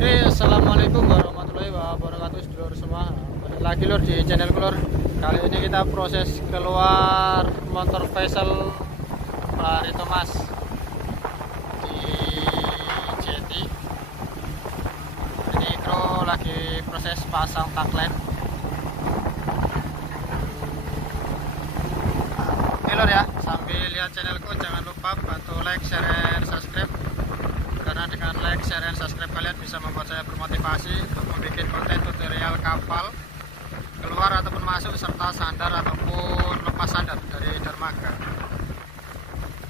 Oke, assalamualaikum warahmatullahi wabarakatuh, sedulur semua. Balik lagi lur di channel Lur. Kali ini kita proses keluar motor Faisal Pelari Thomas di Jeti. Ini kru lagi proses pasang taklen. Oke lur ya, sambil lihat channelku jangan lupa bantu like, share, and subscribe. Karena dengan like, share, dan subscribe kalian bisa membuat saya bermotivasi untuk membuat konten tutorial kapal keluar ataupun masuk serta sandar ataupun lepas sandar dari dermaga.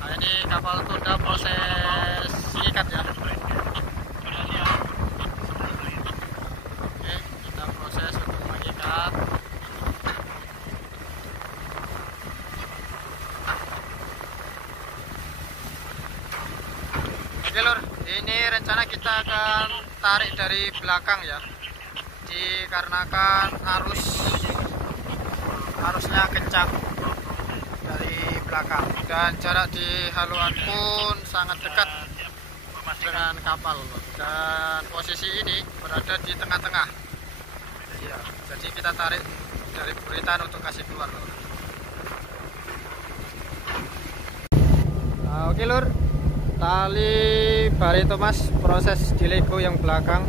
Nah, ini kapal tunda proses ikat ya. Oke, kita proses untuk mengikat. Oke lur, ini rencana kita akan tarik dari belakang ya, dikarenakan arusnya kencang dari belakang dan jarak di haluan pun sangat dekat dengan kapal dan posisi ini berada di tengah-tengah ya, jadi kita tarik dari buritan untuk kasih keluar lur. Nah, oke lur, tali Pelari Thomas proses di lego yang belakang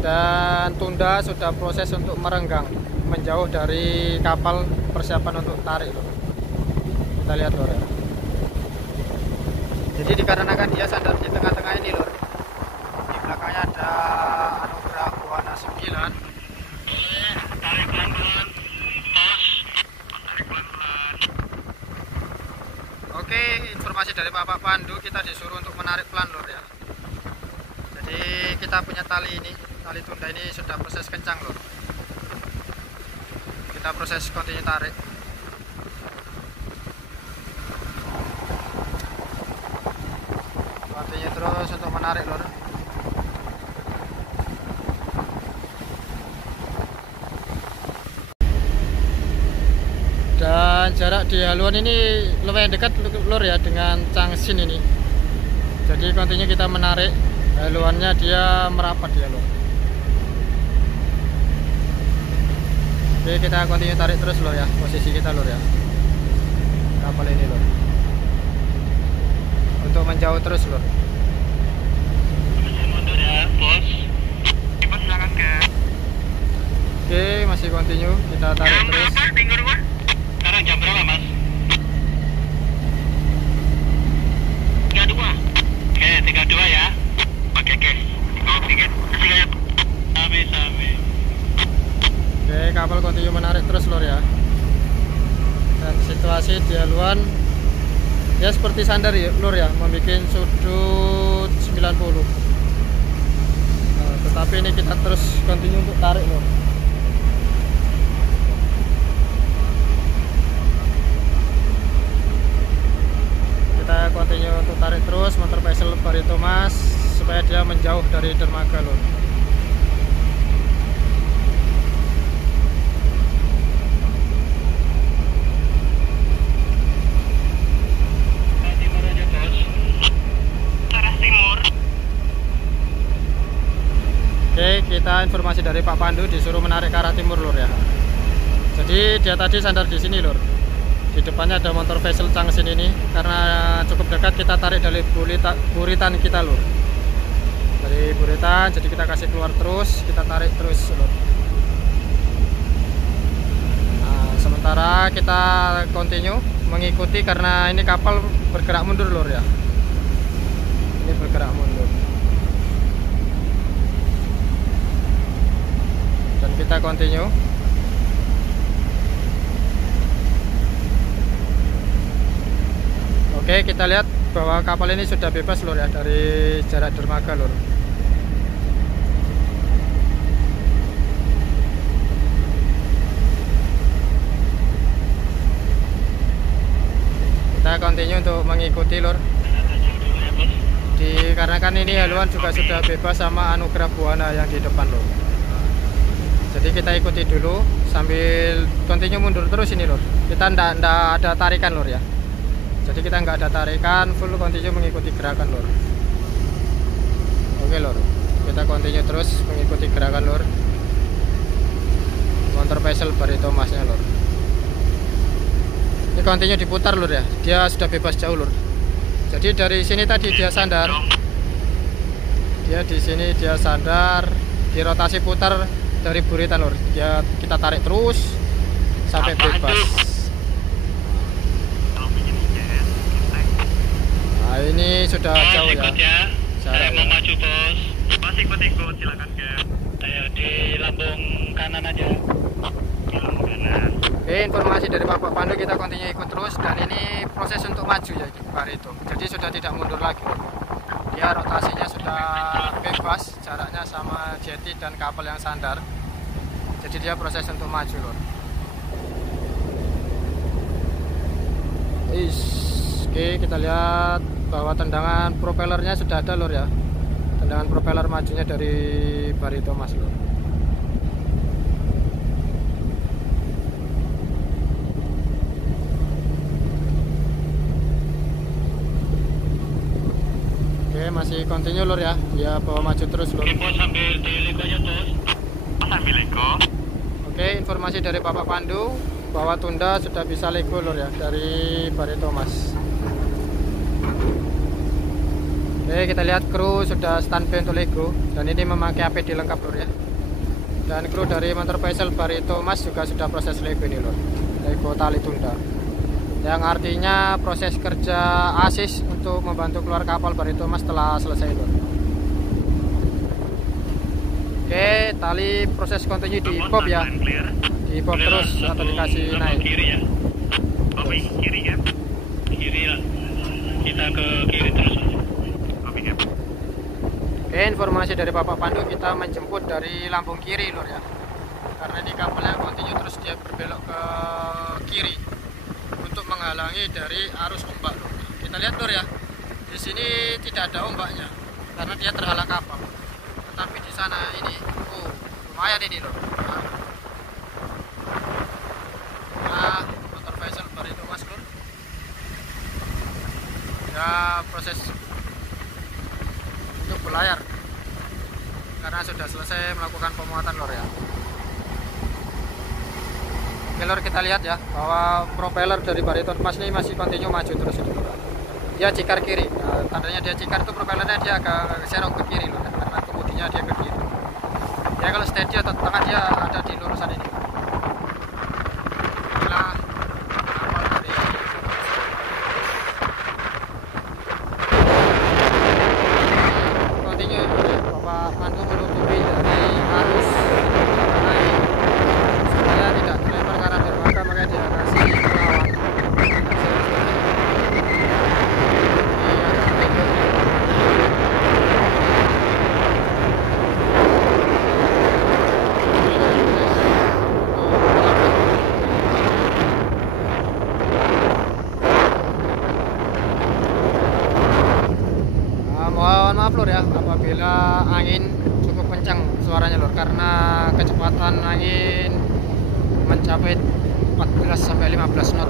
dan tunda sudah proses untuk merenggang menjauh dari kapal, persiapan untuk tarik loh. Kita lihat lor ya. Jadi dikarenakan dia sandar di tengah-tengah ini lor, di belakangnya ada Anugerah Buana 9. Tarik pelan-pelan, tos, tarik pelan-pelan. Oke, informasi dari Bapak Pandu, kita disuruh untuk menarik pelan lur ya. Jadi kita punya tali ini, tali tunda ini sudah proses kencang lur. Kita proses continue tarik. Continue terus untuk menarik lur. Dan jarak di haluan ini lumayan dekat lur ya dengan cangsin ini. Jadi continue kita menarik, haluannya dia merapat ya lur. Oke, kita continue tarik terus lur ya, posisi kita lur ya, kapal ini lur, untuk menjauh terus lur. Mundur ya bos, cepat belakang ke. Oke, masih continue kita tarik terus. Sekarang jam berapa mas? 32. Oke, 32 ya. Oke. Sampai. Oke, kapal continue menarik terus lor ya. Dan situasi di haluan ya seperti sandar ya lor ya, membuat sudut 90. Nah, tetapi ini kita terus continue untuk tarik lor. Kita continue untuk tarik terus motor Faisal Pelari Thomas supaya dia menjauh dari dermaga lor. Oke, kita informasi dari Pak Pandu disuruh menarik ke arah timur lur ya. Jadi dia tadi sandar di sini lur. Di depannya ada motor Faisal Cangsin ini, karena cukup dekat kita tarik dari buritan kita lur. Dari buritan, jadi kita kasih keluar terus, kita tarik terus lur. Nah, sementara kita continue mengikuti karena ini kapal bergerak mundur lur ya. Ini bergerak mundur. Dan kita continue. Oke, kita lihat bahwa kapal ini sudah bebas lur ya dari jarak dermaga lur. Kita continue untuk mengikuti lur. Dikarenakan ini haluan juga sudah bebas sama Anugerah Buana yang di depan lur. Jadi kita ikuti dulu sambil continue mundur terus ini lur. Kita ndak ada tarikan lur ya. Jadi kita nggak ada tarikan, full continue mengikuti gerakan lur. Oke lur, kita continue terus mengikuti gerakan lur. Motor Pesel Barito Masnya lur. Ini continue diputar lur ya. Dia sudah bebas jauh lur. Jadi dari sini tadi dia sandar. Dia di sini dia sandar, di rotasi putar dari buritan lur. Kita tarik terus sampai bebas. Nah, ini sudah jauh ya. Saya mau maju bos. Masih ikut silakan ke. Saya di lambung kanan aja. Di lambung kanan. Oke, informasi dari Bapak Pandu kita continue ikut terus, dan ini proses untuk maju ya Barito. Jadi sudah tidak mundur lagi. Dia rotasinya sudah bebas, jaraknya sama jeti dan kapal yang sandar. Jadi dia proses untuk maju lor. Oke, kita lihat bahwa tendangan propellernya sudah ada lor ya. Tendangan propeller majunya dari Barito Mas lor. Oke, masih continue lor ya. Dia bawa maju terus lor. Oke, sambil di Lego aja terus. Sambil Lego. Oke, informasi dari Bapak Pandu bahwa Tunda sudah bisa Lego lor ya dari Barito Mas. Oke, kita lihat kru sudah standby untuk Lego, dan ini memakai APD lengkap lor ya. Dan kru dari Motor Pesel Barito Mas juga sudah proses Lego ini lor. Lego tali Tunda. Yang artinya proses kerja asis untuk membantu keluar kapal Barito Mas telah selesai lor. Oke, tali proses continue di pop ya. Di pop terus atau dikasih naik. Kiri ya. Oke, kiri ya. Kiri ya. Kita ke kiri terus. Oke, informasi dari Bapak Pandu kita menjemput dari lambung kiri lor ya. Karena ini kapalnya continue terus dia berbelok ke kiri untuk menghalangi dari arus ombak lor. Kita lihat lor ya. Di sini tidak ada ombaknya karena dia terhalang kapal. Tetapi di sana ini, lumayan ini lor. Nah, Motor Pesel Barito Mas lor. Ya, proses untuk belayar karena sudah selesai melakukan pemuatan lor ya. Oke lor, kita lihat ya bahwa propeller dari Barito Mas ini masih continue maju terus itu lor. Dia cikar kiri. Nah, tandanya dia cikar itu propellernya dia agak serong ke kiri lor ya, karena kemudiannya dia ke kiri. Ya kalau steady atau tengah dia ada di lurusan ini. Inilah kapal dari continue Bapak Pandu menutupi dari arus naik supaya tidak terlempar ke arah dermaga, makanya dia kasih melawan. Mohon maaf lor ya apabila angin cukup kencang suaranya lor, karena kecepatan angin mencapai 14 sampai 15 knot.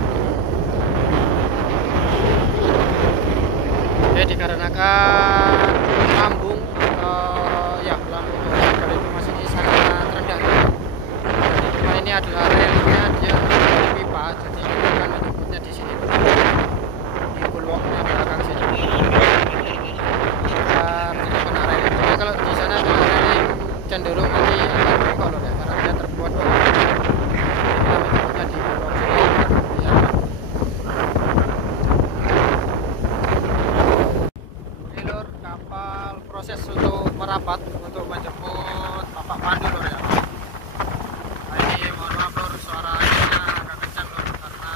Oke, dikarenakan lambung lambung dari Mas ini sangat rendah. Jadi ini adalah relnya dia dari pipa, jadi kita akan menyebutnya di sini di bulwarknya belakang sini. Kalau di sana relnya cenderung nanti akan bengkok loh ya, karena dia terbuat dari kita menyebutnya di bulwark sini ya. Oke lor, kapal proses untuk merapat untuk menjemput Bapak Pandu lor ya. Nah, ini mohon maaf lor, suara anginnya agak kencang lor karena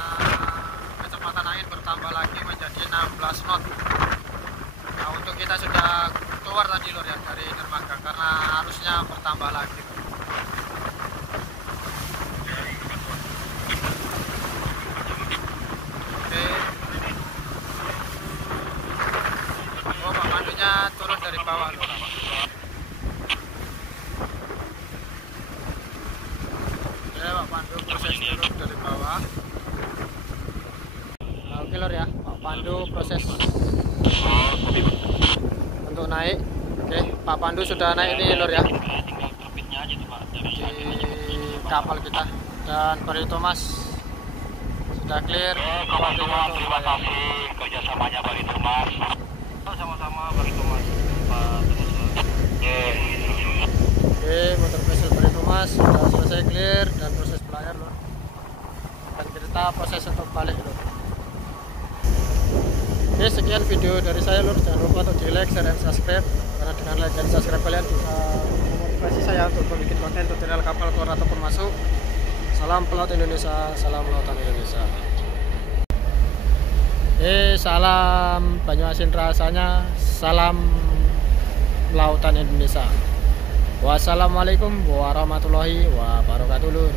kecepatan angin bertambah lagi menjadi 16 knot. Nah, untuk kita sudah keluar tadi lor ya dari dermaga karena arusnya bertambah lagi. Oke. Oh, Pak Pandunya turun dari bawah lor. Oke, Pak Pandu proses turun dari bawah. Nah, oke lor ya, Pak Pandu proses untuk naik. Oke, Pak Pak Pandu sudah naik nih lur ya Tinggal terbitnya aja tuh Pak dari di kapal kita, dan Pak Thomas sudah clear. Kawan semua terima kasih kerjasamanya Pak Thomas. Sama-sama Pak Thomas. Pak Oke, motor vessel Pak Thomas sudah selesai clear dan proses belayar lur. Dan kita proses untuk balik lur. Oke, sekian video dari saya lur. Jangan lupa untuk di like, share, dan subscribe, karena dengan like dan subscribe kalian bisa memotivasi saya untuk membuat konten tutorial kapal keluar ataupun masuk. Salam pelaut Indonesia, salam lautan Indonesia. Salam Banyuasin rasanya, salam lautan Indonesia. Wassalamualaikum warahmatullahi wabarakatuh lur.